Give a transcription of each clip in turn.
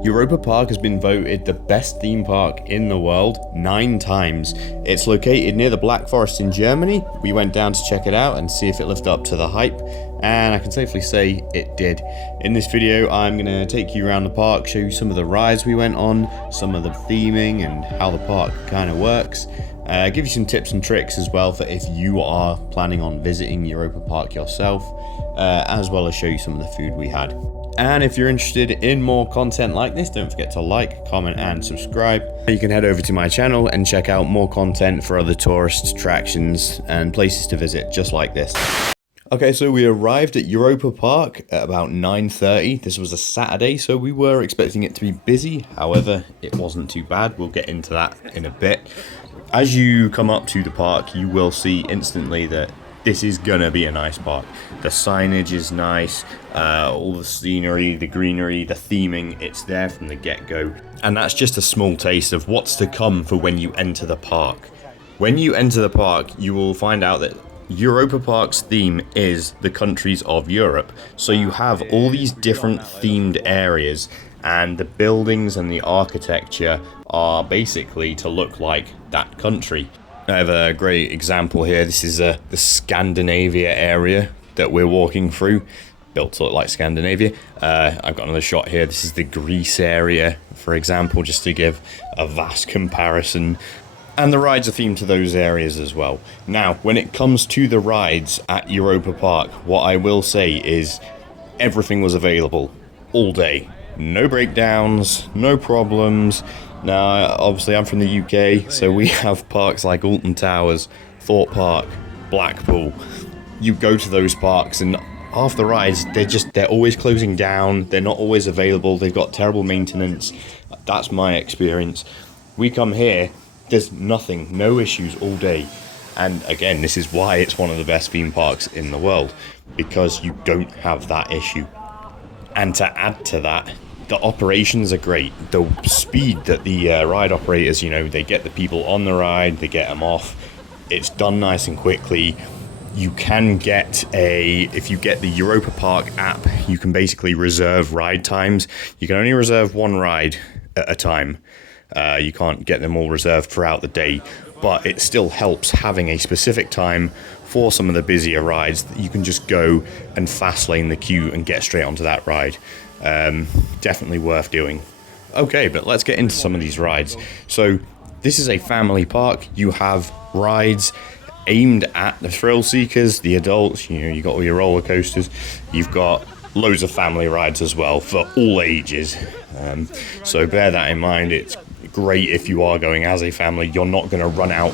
Europa Park has been voted the best theme park in the world 9 times. It's located near the Black Forest in Germany. We went down to check it out and see if it lived up to the hype, and I can safely say it did. In this video, I'm going to take you around the park, show you some of the rides we went on, some of the theming and how the park kind of works. Give you some tips and tricks as well for if you are planning on visiting Europa Park yourself, as well as show you some of the food we had. And if you're interested in more content like this, don't forget to like, comment and subscribe. You can head over to my channel and check out more content for other tourist attractions and places to visit just like this. Okay, so we arrived at Europa Park at about 9:30. This was a Saturday, so we were expecting it to be busy. However, it wasn't too bad. We'll get into that in a bit. As you come up to the park, you will see instantly that this is gonna be a nice park. The signage is nice, all the scenery, the greenery, the theming, it's there from the get-go. And that's just a small taste of what's to come for when you enter the park. When you enter the park, you will find out that Europa Park's theme is the countries of Europe. So you have all these different themed areas, and the buildings and the architecture are basically to look like that country. I have a great example here. This is the Scandinavia area that we're walking through, built to look like Scandinavia. I've got another shot here. This is the Greece area, for example, just to give a vast comparison. And the rides are themed to those areas as well. Now, when it comes to the rides at Europa Park, what I will say is everything was available all day. No breakdowns, no problems. Now, obviously I'm from the UK, so we have parks like Alton Towers, Thorpe Park, Blackpool. You go to those parks and half the rides, they're always closing down, they're not always available, they've got terrible maintenance. That's my experience. We come here, there's nothing, no issues all day. And again, this is why it's one of the best theme parks in the world, because you don't have that issue. And to add to that, the operations are great. The speed that the ride operators, they get the people on the ride, they get them off. It's done nice and quickly. You can get if you get the Europa Park app, you can basically reserve ride times. You can only reserve one ride at a time. You can't get them all reserved throughout the day, but it still helps having a specific time for some of the busier rides that you can just go and fast lane the queue and get straight onto that ride. Definitely worth doing. Okay, but let's get into some of these rides. So this is a family park. You have rides aimed at the thrill seekers, the adults. You got all your roller coasters. You've got loads of family rides as well for all ages. So bear that in mind. It's great if you are going as a family. You're not going to run out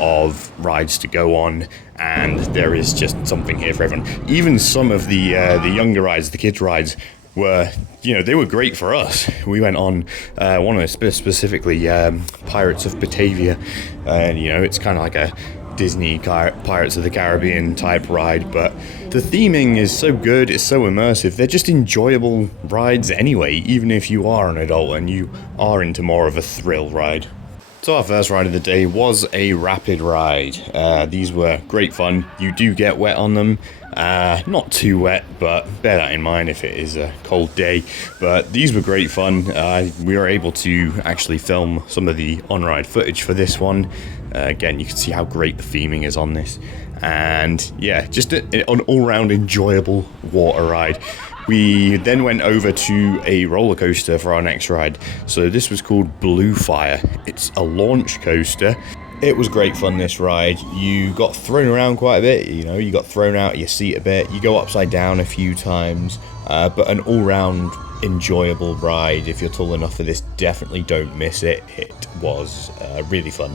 of rides to go on, and there is just something here for everyone. Even some of the younger rides, the kids rides, were, they were great for us. We went on one of specifically Pirates of Batavia, and it's kind of like a Disney Pirates of the Caribbean type ride, but the theming is so good, it's so immersive. They're just enjoyable rides anyway, even if you are an adult and you are into more of a thrill ride. So our first ride of the day was a rapid ride. These were great fun. You do get wet on them. Not too wet, but bear that in mind if it is a cold day. But these were great fun. We were able to actually film some of the on-ride footage for this one. Again, you can see how great the theming is on this. And yeah, just an all-round enjoyable water ride. We then went over to a roller coaster for our next ride. So this was called Blue Fire. It's a launch coaster. It was great fun, this ride. You got thrown around quite a bit, you got thrown out of your seat a bit. You go upside down a few times, but an all-round enjoyable ride. If you're tall enough for this, definitely don't miss it. It was really fun.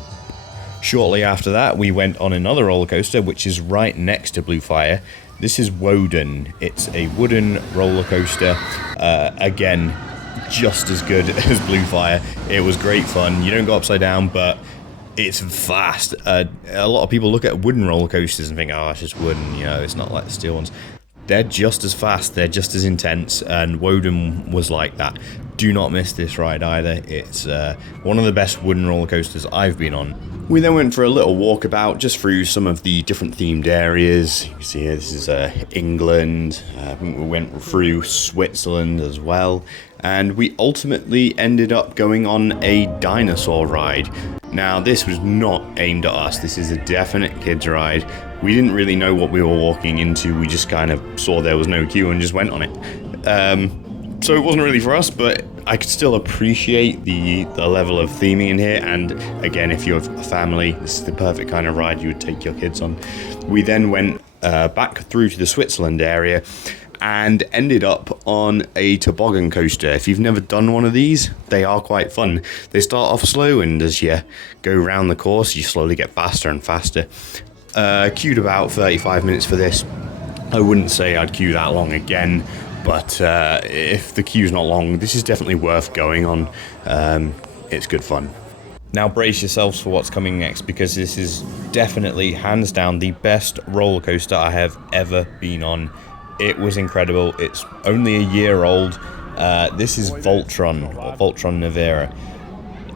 Shortly after that, we went on another roller coaster, which is right next to Blue Fire. This is Woden. It's a wooden roller coaster. Again, just as good as Blue Fire. It was great fun. You don't go upside down, but it's vast. A lot of people look at wooden roller coasters and think, oh, it's just wooden, it's not like the steel ones. They're just as fast, they're just as intense, and Woden was like that. Do not miss this ride either. It's one of the best wooden roller coasters I've been on. We then went for a little walkabout just through some of the different themed areas. You can see here, this is England. We went through Switzerland as well. and we ultimately ended up going on a dinosaur ride. Now, this was not aimed at us. This is a definite kids ride. We didn't really know what we were walking into. We just kind of saw there was no queue and just went on it. So it wasn't really for us, but I could still appreciate the level of theming in here. And again, if you're a family, this is the perfect kind of ride you would take your kids on. We then went back through to the Switzerland area and ended up on a toboggan coaster. If you've never done one of these, they are quite fun. They start off slow, and as you go around the course, you slowly get faster and faster. Queued about 35 minutes for this. I wouldn't say I'd queue that long again, but if the queue's not long, this is definitely worth going on. It's good fun. Now brace yourselves for what's coming next, because this is definitely, hands down, the best roller coaster I have ever been on. It was incredible. It's only a year old. This is Voltron, or Voltron Nevera.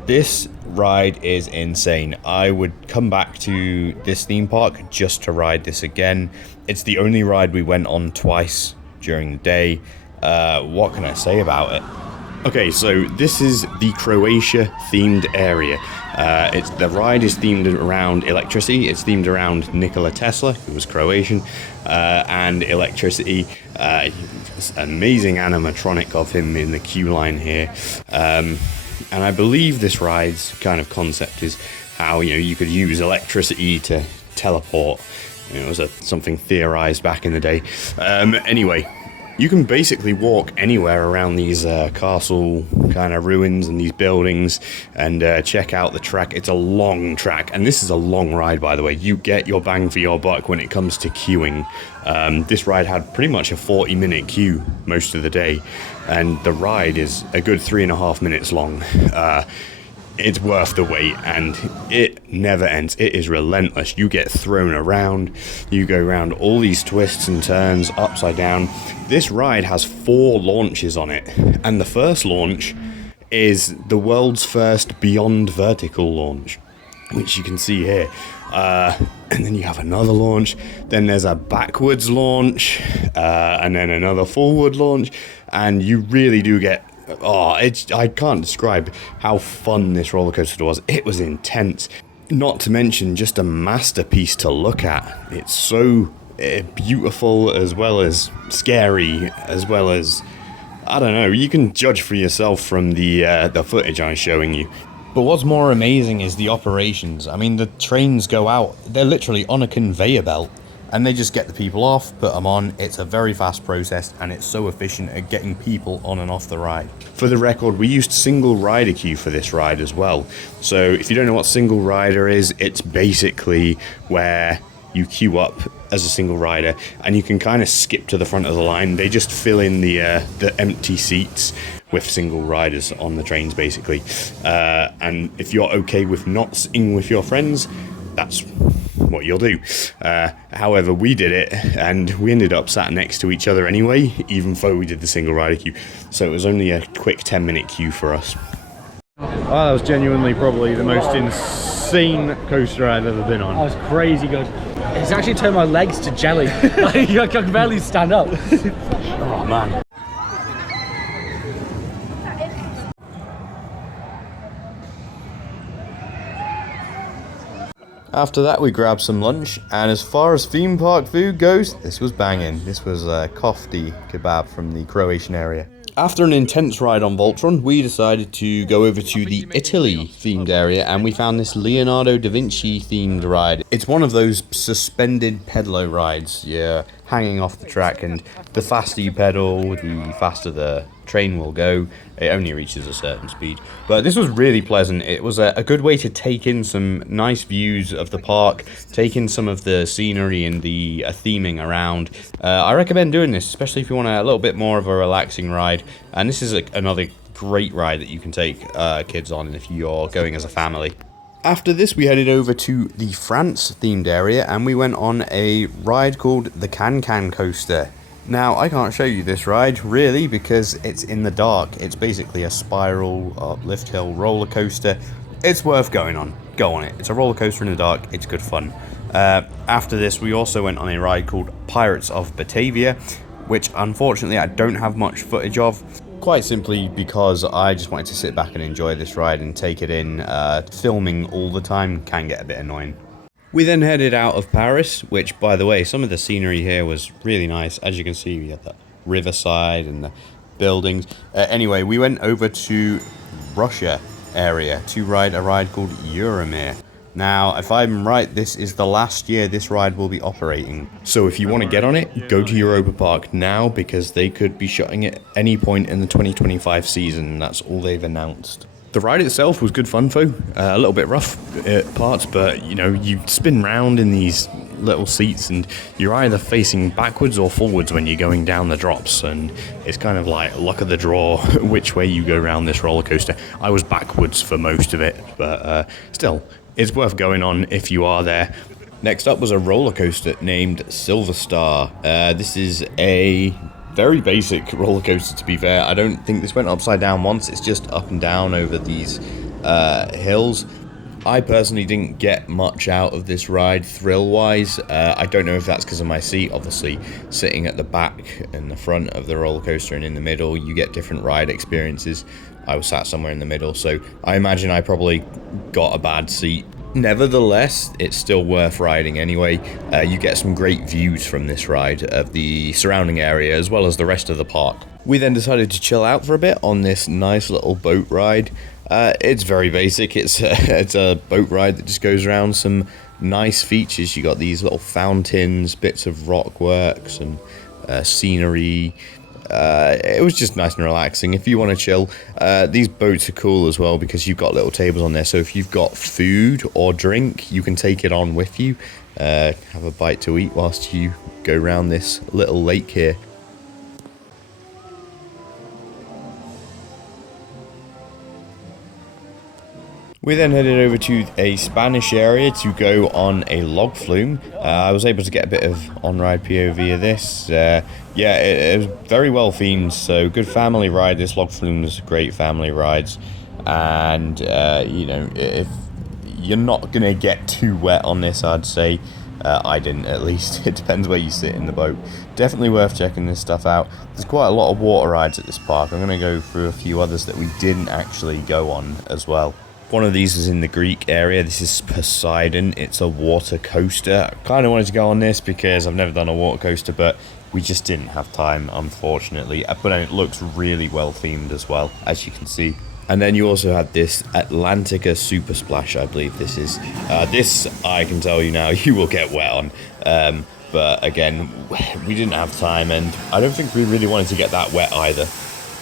This ride is insane. I would come back to this theme park just to ride this again. It's the only ride we went on twice during the day. What can I say about it? Okay, so this is the Croatia themed area. The ride is themed around electricity. It's themed around Nikola Tesla, who was Croatian, and electricity. Amazing animatronic of him in the queue line here. And I believe this ride's kind of concept is how, you could use electricity to teleport. It was something theorized back in the day. Anyway, you can basically walk anywhere around these castle kind of ruins and these buildings and check out the track. It's a long track, and this is a long ride, by the way. You get your bang for your buck when it comes to queuing. This ride had pretty much a 40-minute queue most of the day, and the ride is a good 3.5 minutes long. It's worth the wait, and it never ends. It is relentless. You get thrown around, you go around all these twists and turns, upside down. This ride has 4 launches on it, and the first launch is the world's first beyond vertical launch, which you can see here. And then you have another launch, then there's a backwards launch, and then another forward launch, and you really do get... I can't describe how fun this roller coaster was. It was intense. Not to mention just a masterpiece to look at. It's so beautiful, as well as scary, as well as... I don't know, you can judge for yourself from the footage I'm showing you. But what's more amazing is the operations. I mean, the trains go out, they're literally on a conveyor belt. And they just get the people off, put them on. It's a very fast process, and it's so efficient at getting people on and off the ride. For the record, we used single rider queue for this ride as well. So if you don't know what single rider is, it's basically where you queue up as a single rider, and you can kind of skip to the front of the line. They just fill in the empty seats with single riders on the trains, basically. And if you're okay with not sitting with your friends, that's what you'll do. However, we did it, and we ended up sat next to each other anyway, even though we did the single rider queue. So it was only a quick 10-minute queue for us. Oh, that was genuinely probably the most insane coaster I've ever been on. That was crazy good. It's actually turned my legs to jelly. I can barely stand up. Oh man. After that, we grabbed some lunch, and as far as theme park food goes, this was banging. This was kofti kebab from the Croatian area. After an intense ride on Voltron, we decided to go over to the Italy-themed area, and we found this Leonardo da Vinci-themed ride. It's one of those suspended pedalo rides. You're hanging off the track, and the faster you pedal, the faster the train will go. It only reaches a certain speed. But this was really pleasant. It was a good way to take in some nice views of the park, take in some of the scenery and the theming around. I recommend doing this, especially if you want a little bit more of a relaxing ride. And this is another great ride that you can take kids on if you're going as a family. After this, we headed over to the France-themed area, and we went on a ride called the Can-Can Coaster. Now, I can't show you this ride, really, because it's in the dark. It's basically a spiral, uplift hill roller coaster. It's worth going on. Go on it. It's a roller coaster in the dark. It's good fun. After this, we also went on a ride called Pirates of Batavia, which, unfortunately, I don't have much footage of. quite simply because I just wanted to sit back and enjoy this ride and take it in. Filming all the time can get a bit annoying. We then headed out of Paris, which, by the way, some of the scenery here was really nice. As you can see, we had the riverside and the buildings. Anyway, we went over to Russia area to ride a ride called Euromir. Now, if I'm right, this is the last year this ride will be operating. So if you want to get on it, go to Europa Park now, because they could be shutting it at any point in the 2025 season. That's all they've announced. The ride itself was good fun, though. A little bit rough at parts, but, you know, you spin round in these little seats and you're either facing backwards or forwards when you're going down the drops, and it's kind of like luck of the draw which way you go around this roller coaster. I was backwards for most of it, but still, it's worth going on if you are there. Next up was a roller coaster named Silver Star. This is a very basic roller coaster, to be fair. I don't think this went upside down once. It's just up and down over these hills. I personally didn't get much out of this ride thrill-wise. I don't know if that's because of my seat. Obviously, sitting at the back and the front of the roller coaster and in the middle, you get different ride experiences. I was sat somewhere in the middle, so I imagine I probably got a bad seat. Nevertheless, it's still worth riding anyway. You get some great views from this ride of the surrounding area as well as the rest of the park. We then decided to chill out for a bit on this nice little boat ride. It's very basic. It's a boat ride that just goes around some nice features. You got these little fountains, bits of rock works and scenery. It was just nice and relaxing. If you want to chill, these boats are cool as well because you've got little tables on there, so if you've got food or drink, you can take it on with you, have a bite to eat whilst you go around this little lake here. We then headed over to a Spanish area to go on a log flume. I was able to get a bit of on-ride POV of this. Yeah, it was very well themed, so good family ride. This log flume is great family rides. And, you know, if you're not going to get too wet on this, I'd say. I didn't, at least. It depends where you sit in the boat. Definitely worth checking this stuff out. There's quite a lot of water rides at this park. I'm going to go through a few others that we didn't actually go on as well. One of these is in the Greek area. This is Poseidon. It's a water coaster. I kind of wanted to go on this because I've never done a water coaster, but we just didn't have time, unfortunately. But it looks really well themed as well, as you can see. And then you also had this Atlantica Super Splash, I believe this is. This, I can tell you now, you will get wet on. But again, we didn't have time, and I don't think we really wanted to get that wet either.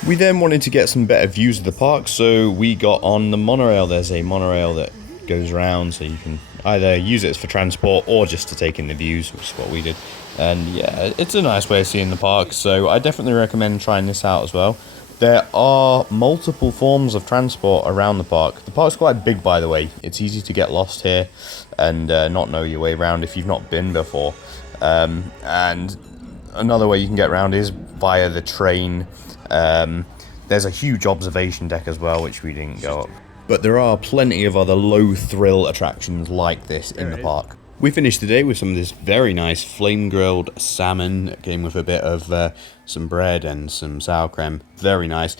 We then wanted to get some better views of the park, so we got on the monorail. There's a monorail that goes around, so you can either use it for transport or just to take in the views, which is what we did. And yeah, it's a nice way of seeing the park, so I definitely recommend trying this out as well. There are multiple forms of transport around the park. The park's quite big, by the way. It's easy to get lost here and not know your way around if you've not been before. And another way you can get around is via the train. There's a huge observation deck as well, which we didn't go up. But there are plenty of other low-thrill attractions like this in the park. We finished the day with some of this very nice flame-grilled salmon. It came with a bit of some bread and some sour cream. Very nice.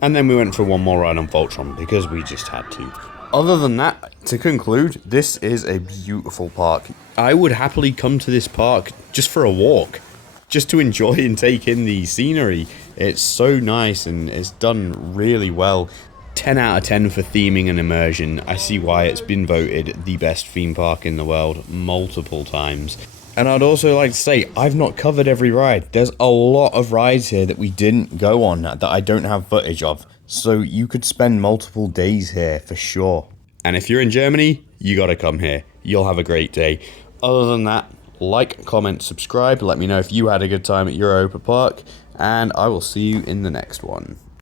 And then we went for one more ride on Voltron because we just had to. Other than that, to conclude, this is a beautiful park. I would happily come to this park just for a walk, just to enjoy and take in the scenery. It's so nice and it's done really well. 10 out of 10 for theming and immersion. I see why it's been voted the best theme park in the world multiple times. And I'd also like to say, I've not covered every ride. There's a lot of rides here that we didn't go on that I don't have footage of. So you could spend multiple days here for sure. And if you're in Germany, you gotta come here. You'll have a great day. Other than that, like, comment, subscribe. Let me know if you had a good time at Europa Park. And I will see you in the next one.